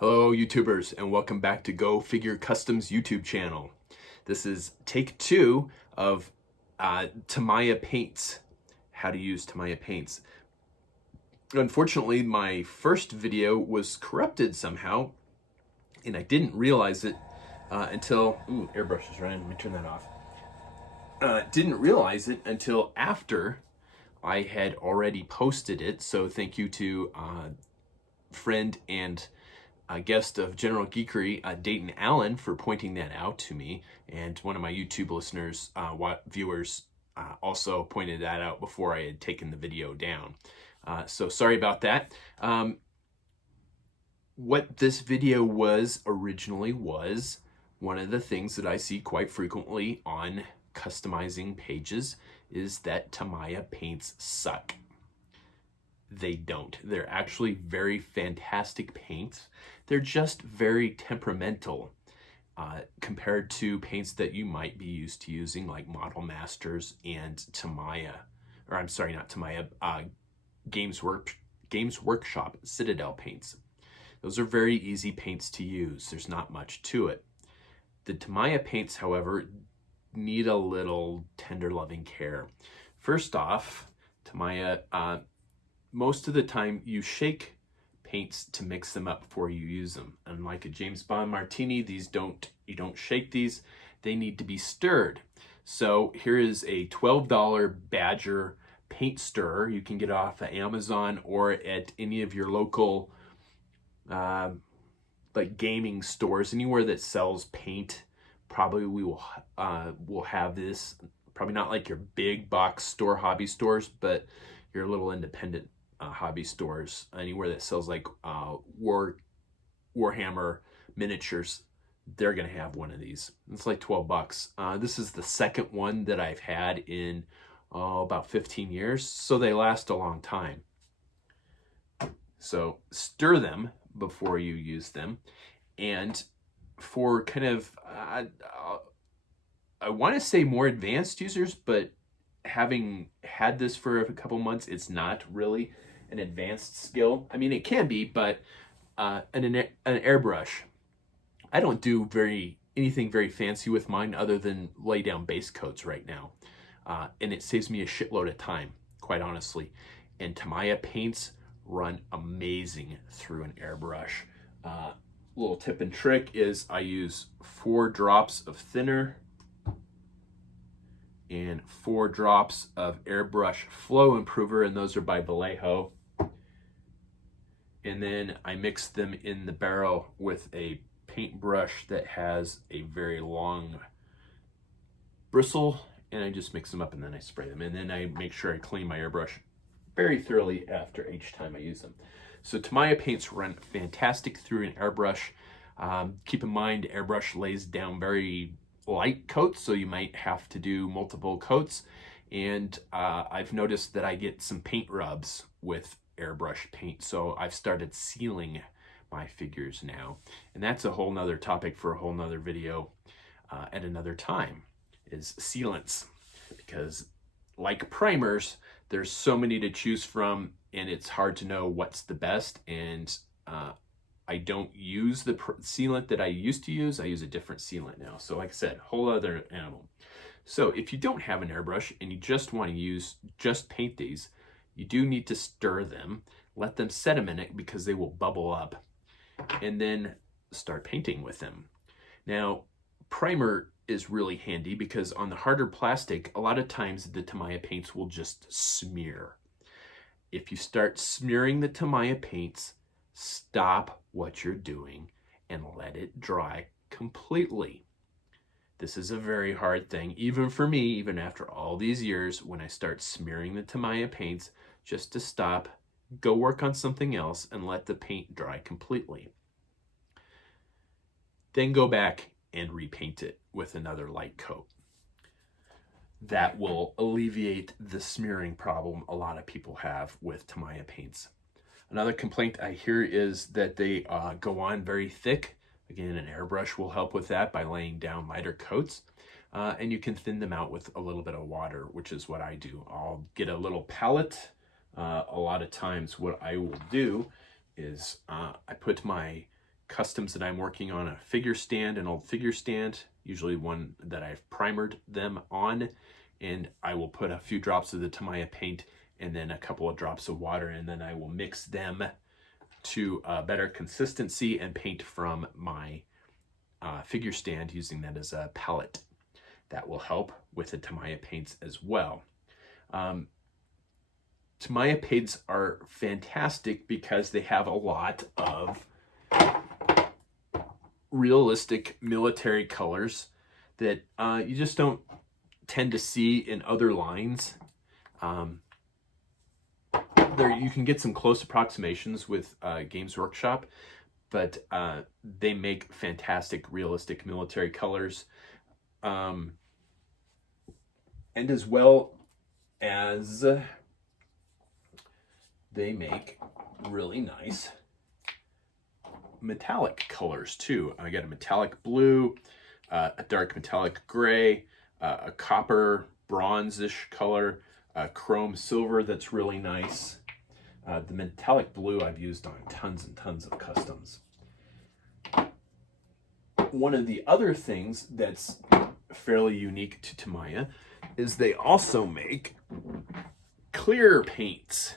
Hello YouTubers, and welcome back to Go Figure Customs YouTube channel. This is take 2 of Tamiya Paints, how to use Tamiya Paints. Unfortunately, my first video was corrupted somehow, and I didn't realize it until, airbrush is running, let me turn that off. Didn't realize it until after I had already posted it, so thank you to friend and guest of General Geekery, Dayton Allen, for pointing that out to me. And one of my YouTube listeners, viewers, also pointed that out before I had taken the video down. So sorry about that. What this video was originally was one of the things that I see quite frequently on customizing pages is that Tamiya paints suck. They don't. They're actually very fantastic paints. They're just very temperamental compared to paints that you might be used to using, like Model Masters and Tamiya, or I'm sorry, not Tamiya, Games Workshop Citadel paints. Those are very easy paints to use. There's not much to it. The Tamiya paints, however, need a little tender loving care. First off, Tamiya, most of the time you shake paints to mix them up before you use them. Unlike a James Bond martini, you don't shake these. They need to be stirred. So here is a $12 Badger paint stirrer. You can get it off of Amazon or at any of your local like gaming stores. Anywhere that sells paint probably will have this. Probably not like your big box store hobby stores, but your little independent hobby stores, anywhere that sells like Warhammer miniatures, they're gonna have one of these. It's like 12 bucks. This is the second one that I've had in about 15 years, so they last a long time. So stir them before you use them. And for kind of I want to say more advanced users, but having had this for a couple months, it's not really an advanced skill. I mean, it can be, but an airbrush. I don't do anything very fancy with mine other than lay down base coats right now. And it saves me a shitload of time, quite honestly. And Tamiya paints run amazing through an airbrush. Little tip and trick is I use 4 drops of thinner and 4 drops of airbrush flow improver, and those are by Vallejo. And then I mix them in the barrel with a paintbrush that has a very long bristle, and I just mix them up and then I spray them. And then I make sure I clean my airbrush very thoroughly after each time I use them. So Tamiya paints run fantastic through an airbrush. Keep in mind, airbrush lays down very light coats, so you might have to do multiple coats. And I've noticed that I get some paint rubs with airbrush paint, so I've started sealing my figures now. And that's a whole nother topic for a whole nother video at another time, is sealants. Because like primers, there's so many to choose from, and it's hard to know what's the best. And I don't use the sealant that I used to use. I use a different sealant now. So like I said, whole other animal. So if you don't have an airbrush and you just want to just paint these, you do need to stir them, let them set a minute because they will bubble up, and then start painting with them. Now, primer is really handy because on the harder plastic, a lot of times the Tamiya paints will just smear. If you start smearing the Tamiya paints, stop what you're doing and let it dry completely. This is a very hard thing, even for me, even after all these years, when I start smearing the Tamiya paints, just to stop, go work on something else and let the paint dry completely. Then go back and repaint it with another light coat. That will alleviate the smearing problem a lot of people have with Tamiya paints. Another complaint I hear is that they go on very thick. Again, an airbrush will help with that by laying down lighter coats. And you can thin them out with a little bit of water, which is what I do. I'll get a little palette. A lot of times what I will do is I put my customs that I'm working on a figure stand, an old figure stand, usually one that I've primered them on, and I will put a few drops of the Tamiya paint and then a couple of drops of water, and then I will mix them to a better consistency and paint from my figure stand using that as a palette. That will help with the Tamiya paints as well. Tamiya paints are fantastic because they have a lot of realistic military colors that you just don't tend to see in other lines. There you can get some close approximations with Games Workshop, but they make fantastic realistic military colors, and as well as they make really nice metallic colors too. I got a metallic blue, a dark metallic gray, a copper bronzish color, a chrome silver that's really nice. The metallic blue I've used on tons and tons of customs. One of the other things that's fairly unique to Tamiya is they also make clear paints.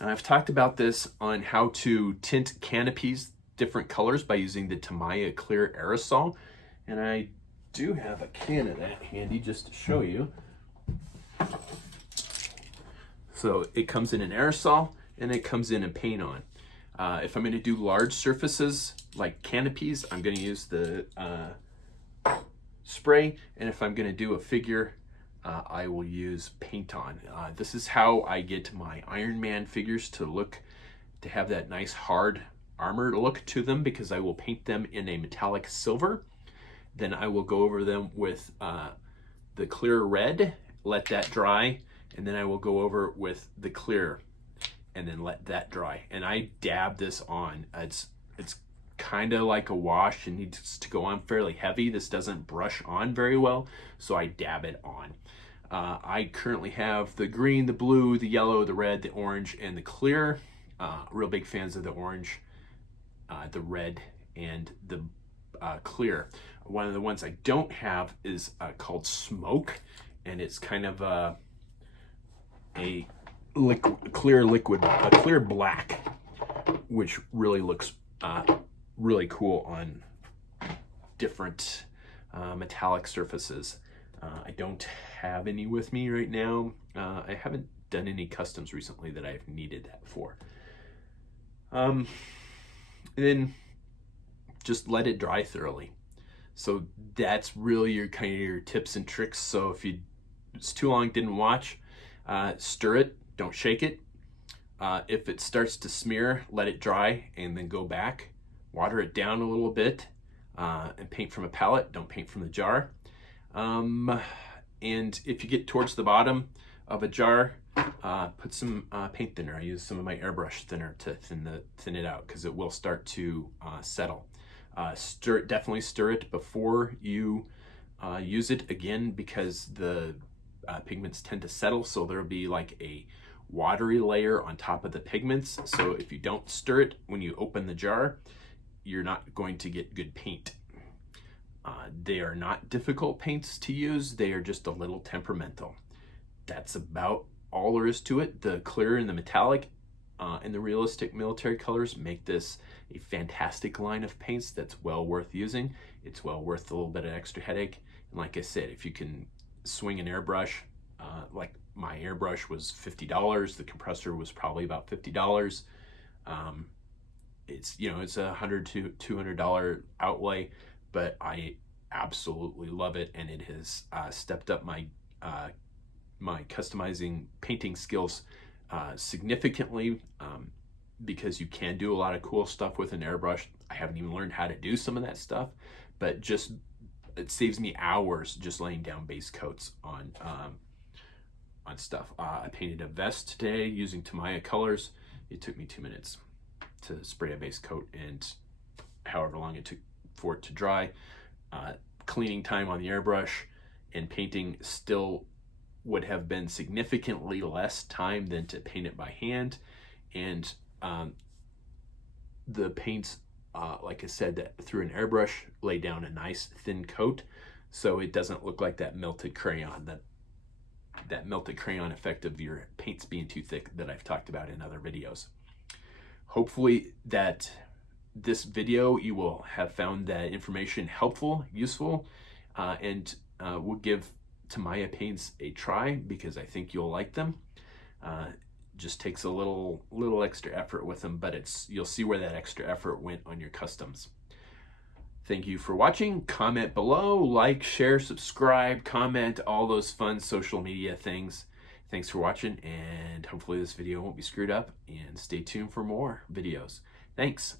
And I've talked about this on how to tint canopies different colors by using the Tamiya clear aerosol. And I do have a can of that handy just to show you. So it comes in an aerosol and it comes in a paint on. If I'm going to do large surfaces like canopies, I'm going to use the spray, and if I'm going to do a figure, I will use paint on. This is how I get my Iron Man figures to have that nice hard armor look to them, because I will paint them in a metallic silver. Then I will go over them with the clear red, let that dry, and then I will go over with the clear and then let that dry. And I dab this on. It's kind of like a wash and needs to go on fairly heavy. This doesn't brush on very well, so I dab it on. I currently have the green, the blue, the yellow, the red, the orange, and the clear. Real big fans of the orange, the red, and the clear. One of the ones I don't have is called Smoke, and it's kind of a clear black, which really looks really cool on different metallic surfaces. I don't have any with me right now. I haven't done any customs recently that I've needed that for. And then just let it dry thoroughly. So that's really your kind of your tips and tricks. So if it's too long, didn't watch, stir it, don't shake it. If it starts to smear, let it dry and then go back. Water it down a little bit and paint from a palette. Don't paint from the jar. And if you get towards the bottom of a jar, put some paint thinner. I use some of my airbrush thinner to thin it out, because it will start to settle. Definitely stir it before you use it again, because the pigments tend to settle, so there'll be like a watery layer on top of the pigments. So if you don't stir it when you open the jar, you're not going to get good paint. They are not difficult paints to use. They are just a little temperamental. That's about all there is to it. The clear and the metallic and the realistic military colors make this a fantastic line of paints that's well worth using. It's well worth a little bit of extra headache. And like I said, if you can swing an airbrush, like my airbrush was $50, the compressor was probably about $50. It's it's $100 to $200 outlay, but I absolutely love it, and it has stepped up my my customizing painting skills significantly, because you can do a lot of cool stuff with an airbrush. I haven't even learned how to do some of that stuff, but it saves me hours just laying down base coats on stuff. I painted a vest today using Tamiya colors. It took me 2 minutes to spray a base coat, and however long it took for it to dry. Cleaning time on the airbrush and painting still would have been significantly less time than to paint it by hand, and the paints like I said, that through an airbrush, lay down a nice thin coat so it doesn't look like that melted crayon, that melted crayon effect of your paints being too thick that I've talked about in other videos. Hopefully that this video, you will have found that information helpful, useful, and will give Tamiya Paints a try, because I think you'll like them. Just takes a little extra effort with them, but you'll see where that extra effort went on your customs. Thank you for watching. Comment below, like, share, subscribe, comment, all those fun social media things. Thanks for watching, and hopefully this video won't be screwed up, and stay tuned for more videos. Thanks.